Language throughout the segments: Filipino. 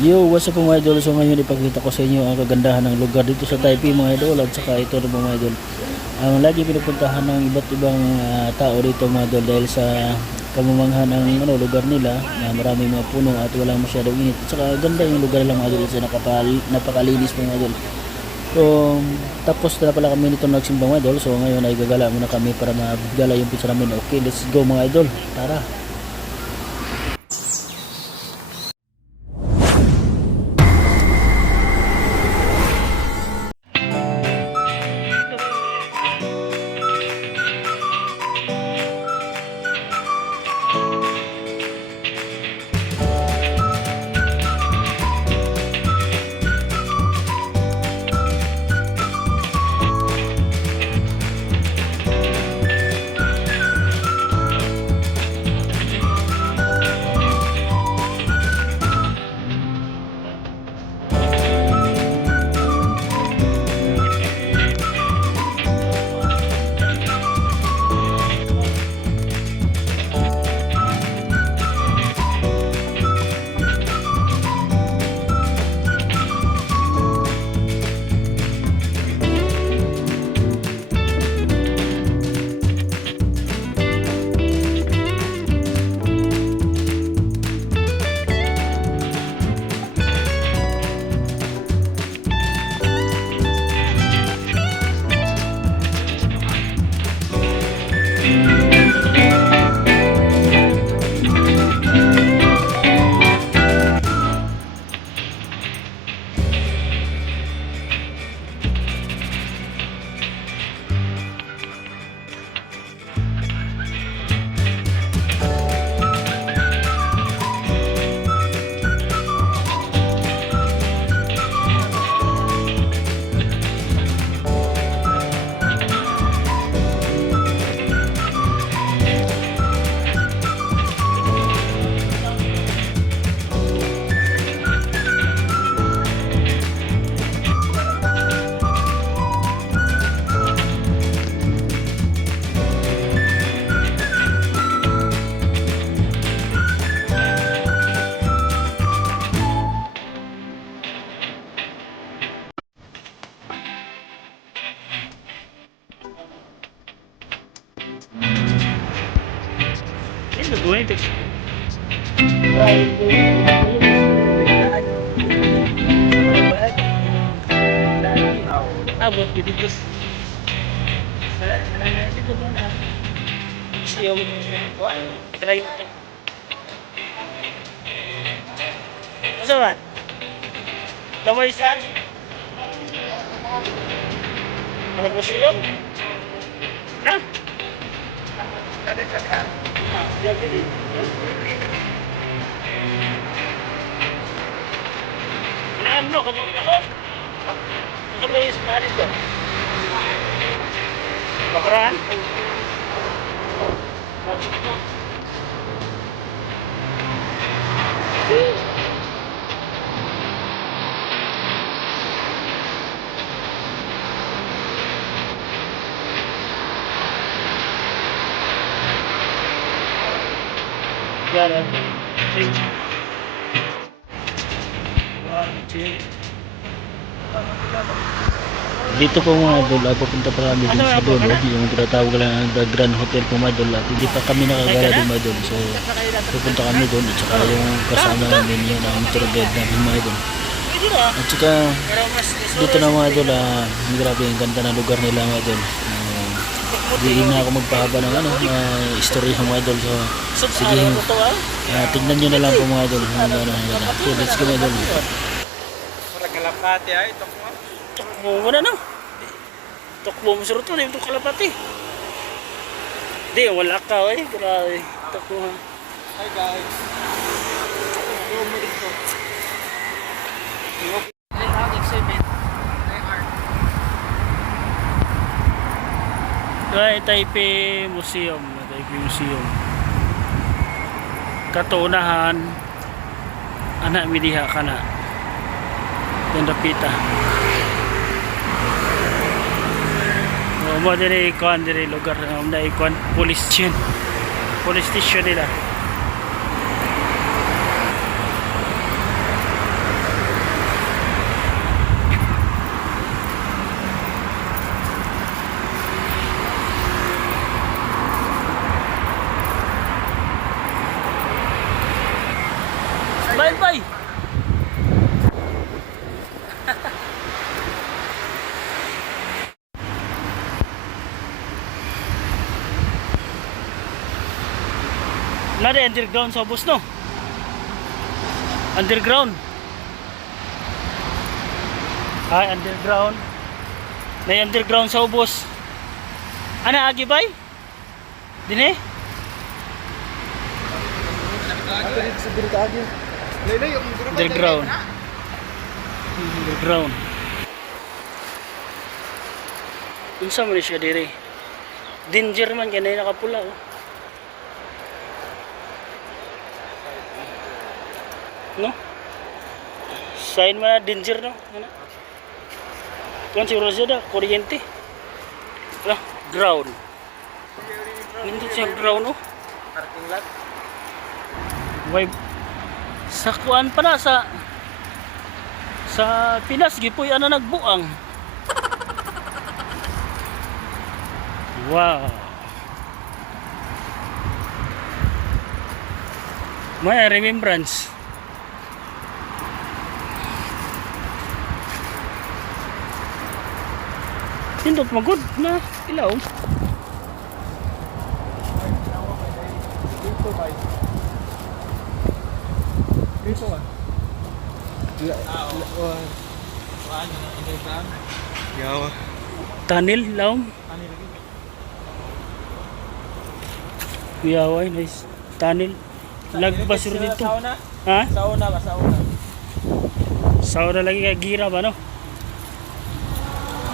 Yo, what's up mga idol? So ngayon ipakita ko sa inyo ang kagandahan ng lugar dito sa Taipei mga idol, at saka ito rin mga idol. Ang lagi pinupuntahan ng iba't ibang tao dito mga idol dahil sa kamumanghan ng lugar nila na maraming mga puno at walang masyadong init. At saka ganda yung lugar lang mga idol kasi napakalinis mga idol. So tapos na pala kami nito nagsimba mga idol. So ngayon ay gagala muna kami para magala yung pizza namin. Okay, let's go mga idol. Tara! Gawin ito. Abot dito guys. Dito ba na? Siyo mo. Try mo. Ano ba? Tama isa. Ano ba siyo? Ha? Ano ka mo ako? Ano ba yung sumali ko? Bakaran? Yan. Dito po mga idol, papunta pa kami dun sa dulo, yung tinatawag lang ng Grand Hotel po mga idol, at hindi pa kami nakagala din mga idol. So pupunta kami dun at saka yung kasama namin yun ang tour guide namin mga idol. At saka dito na mga idol, grabe yung ganda ng lugar nila mga idol. Hindi na ako magpahaba ng istorya ng mga idol. So sige, tignan nyo na lang po mga idol. Okay, let's go mga idol. Kalapati ay tokmo. Tokmo mo na no. Tokmo mo surut mo na yung kalapati. Di, wala ka eh. Grabe. Tokmo ha. Hi guys. Tokmo mo dito. Taipei Museum. Taipei Museum. Katuunahan. Anak midiha ka na. Ganda pita. Mo dire kuan dire lugar na ikuan police station nila. Bay! Nari underground sa bus, no? Underground. Ay, underground. May underground sa ubos. Ana agi bay? Dine? Underground. Underground. Unsa man siya dire? Danger man kanay nakapula oh. No? Sign mana danger no? Ano? Tuan siguro siya da, kuryente. Ah, ground. Hindi siya ground oh. Parking lot. Why? Sa kuan pa na sa Pinas gipoy ana nagbuang. Wow. May remembrance. Pindot magod na ilaw. Dito ba? Dito ah. Ano underground? Yawa. Tunnel laom. Ano lagi? Yaway nice. Tunnel. Lagbasur dito. Sauna? Ha? Sauna ba? Sauna. Sauna lagi kay gira ba no?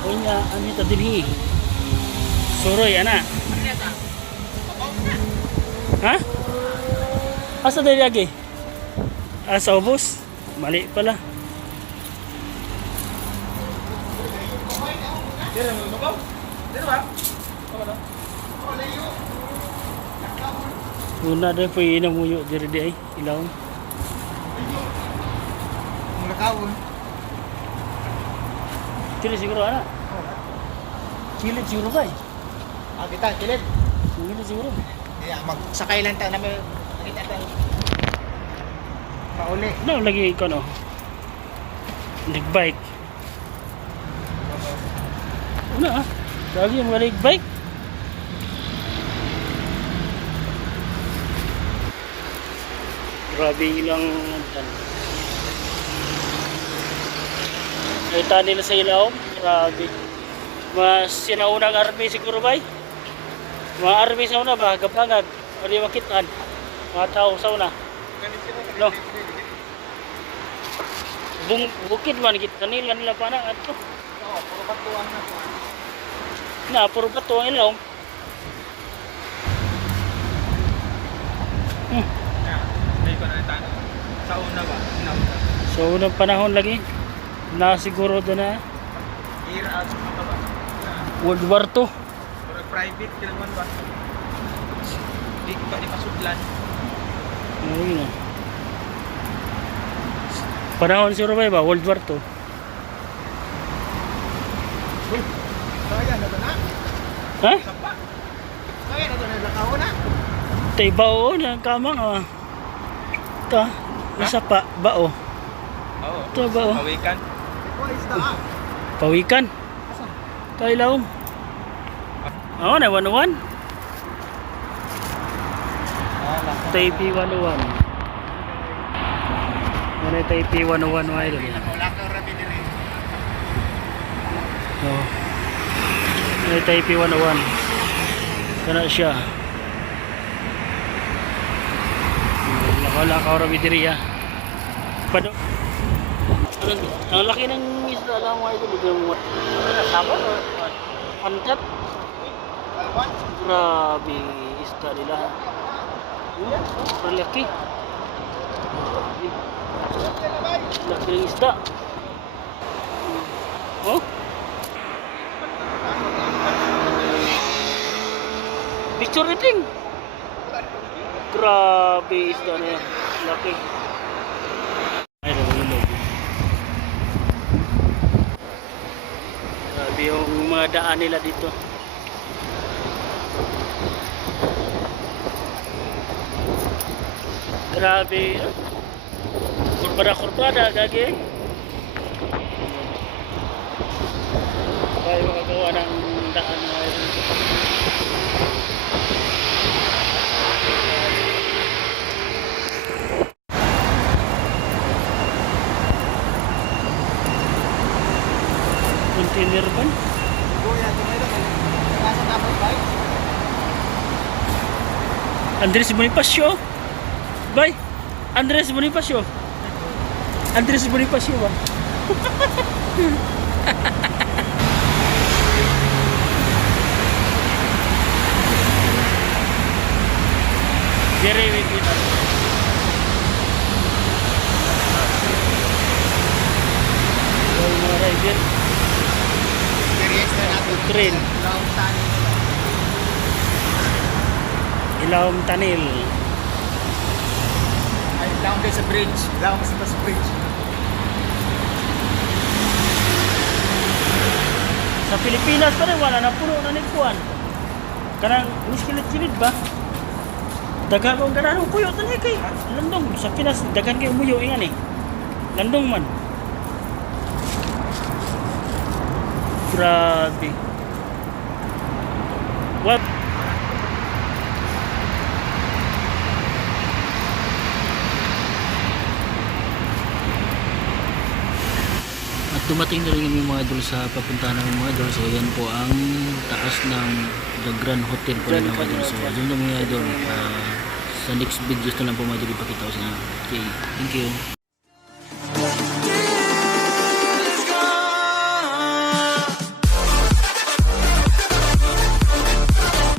Uy nga, ano ito dinhi? Suroy, ana. Ha? Asa dali lagi? Sa ubos? Mali pala. Dito mo ba? Dito ba? Una dahil po inamuyo diri di ay ilaw. Mulakawon. Kili siguro ana. Kilid siguro ba eh? Kita, kilid. Kilid siguro. Kaya magsakay lang tayo namin. Kita tayo. Pauli. Ano lagi ko no? Nagbike. Una ah. Lagi mo nagbike. Grabe ilang ay tani na sa ilaw. Grabe. Mas sinaunang army siguro ba? Mga army sa una ba? Gapangag. Ano yung makitaan? Mga tao sa una. No? Bukid man kita nila nila pa na ato. Oo, puro batuan na po. Na puro bato ang ilaw. May ko na tanong. Sa una ba? Nauna. So unang panahon lagi na siguro doon na Year out ano ba? World War II. Puro private kailan ba? Di pa di pasudlan. Ayun na. Panahon siguro ba? World War II. Kaya na ba na? Ha? Sapa. Kaya na to na lakaw na. Tay bao na kamang ah. Ta, isa pa bao. Oo. Ito bao. Pawikan. Iko isda ah. Pawikan. Tay laom. Oh, na 101. Tay P101. Ano tay P101 wa ito. Wala kang rabi dire. Oh. Ano tay P101. Kana siya. Wala ka rabi diri ah. Pado. Ang laki ng isda lang mo ito bigyan mo. Kasama no? Pantat. Alwan. Grabe isda nila. Ang laki. Laki ng isda. Oh? Picture rating. Grabe isda na yan. Laki. Ay, nahulog. Grabe yung mga daan nila dito. Grabe. pada kortada gagi. Tayo makagawa ng daan na container ban. Kuya, tumira ka. Nasa tapos ba? Andres Bonifacio. Bay. Andres Bonifacio. Andres Bonifacio ba? Jerry Wikita. Yung mga rider. Experience na natin. Train. Long time. Ilawom Tanil. Ay, down kayo sa bridge. Down mas sa bridge. Sa Pilipinas pa rin, wala na puno na nikuan. Karang miskilit-kilit ba? Dagan kong gananong puyo tani kay landong sa Pinas dagan kay umuyo ingan eh. Landong man. Grabe. What? At dumating na rin yung mga idol sa papuntahan ng mga idol. So yan po ang taas ng The Grand Hotel po rin ng mga idol. So yun na mga idol. Sa next videos na lang po mga idol ipakita ko sa inyo. Okay, thank you.